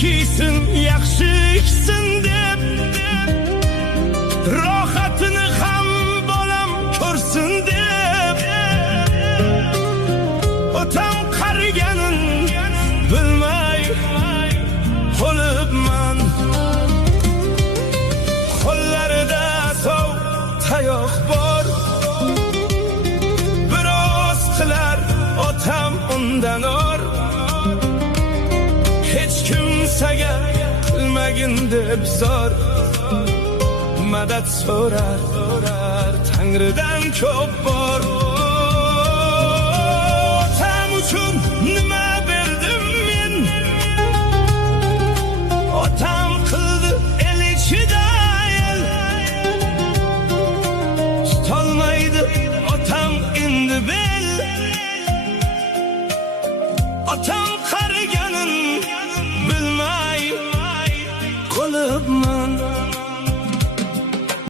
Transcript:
kiysin, yaxshi ichsin deb, rohatini ham bolam ko'rsin deb, otam qariganin bilmay qolibman. Qo'llarida sov tayoq bor, biroz qilar otam undan or. Hech kimsaga qilmagin deb zor, madad so'rar Tangridan ko'p bor. Otam uchun nima berdim men, otam qildi el ichida el. Tutolmaydi otam endi bel, otam qariganin bilmay qolibman.